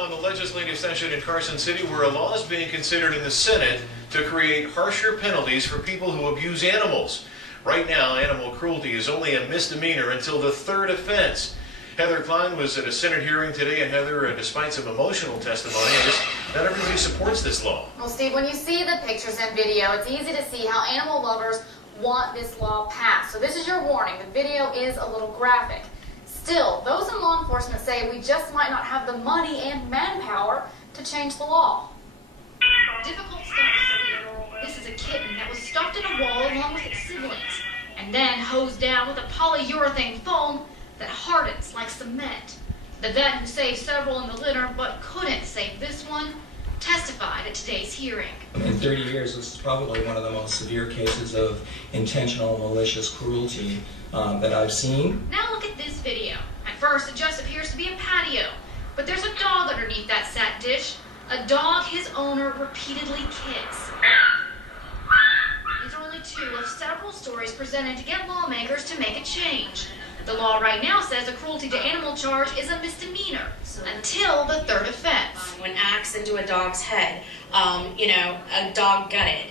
On the legislative session in Carson City, where a law is being considered in the Senate to create harsher penalties for people who abuse animals. Right now, animal cruelty is only a misdemeanor until the third offense. Heather Klein was at a Senate hearing today, and Heather, despite some emotional testimony, not everybody supports this law. Well, Steve, when you see the pictures and video, it's easy to see how animal lovers want this law passed. So this is your warning. The video is a little graphic. Still, those in law enforcement say we just might not have the money and manpower to change the law. Difficult stuff. This is a kitten that was stuffed in a wall along with its siblings, and then hosed down with a polyurethane foam that hardens like cement. The vet who saved several in the litter but couldn't save this one testified at today's hearing. In 30 years, this is probably one of the most severe cases of intentional malicious cruelty that I've seen. Now look at this video. At first, it just appears to be a patio, but there's a dog underneath that sat dish, a dog his owner repeatedly kicks. These are only two of several stories presented to get lawmakers to make a change. The law right now says a cruelty to animal charge is a misdemeanor until the third offense. When axe into a dog's head, a dog gutted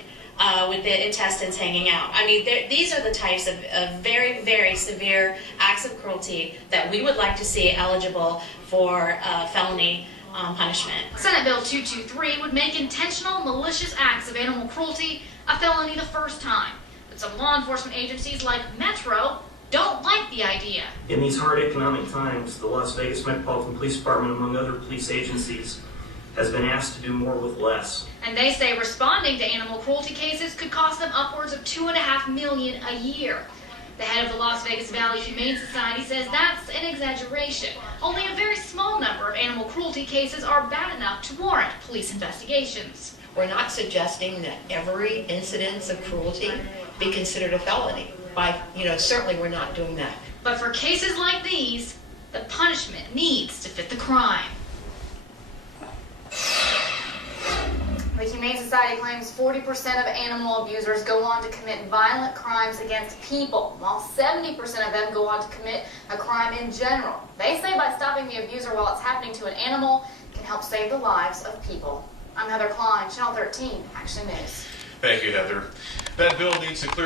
with the intestines hanging out. I mean, these are the types of very, very severe acts of cruelty that we would like to see eligible for felony punishment. Senate Bill 223 would make intentional malicious acts of animal cruelty a felony the first time. But some law enforcement agencies like Metro don't like the idea. In these hard economic times, the Las Vegas Metropolitan Police Department, among other police agencies, has been asked to do more with less. And they say responding to animal cruelty cases could cost them upwards of $2.5 million a year. The head of the Las Vegas Valley Humane Society says that's an exaggeration. Only a very small number of animal cruelty cases are bad enough to warrant police investigations. We're not suggesting that every incidence of cruelty be considered a felony. Certainly we're not doing that. But for cases like these, the punishment needs to fit the crime. The Humane Society claims 40% of animal abusers go on to commit violent crimes against people, while 70% of them go on to commit a crime in general. They say by stopping the abuser while it's happening to an animal can help save the lives of people. I'm Heather Klein, Channel 13 Action News. Thank you, Heather. That bill needs to clear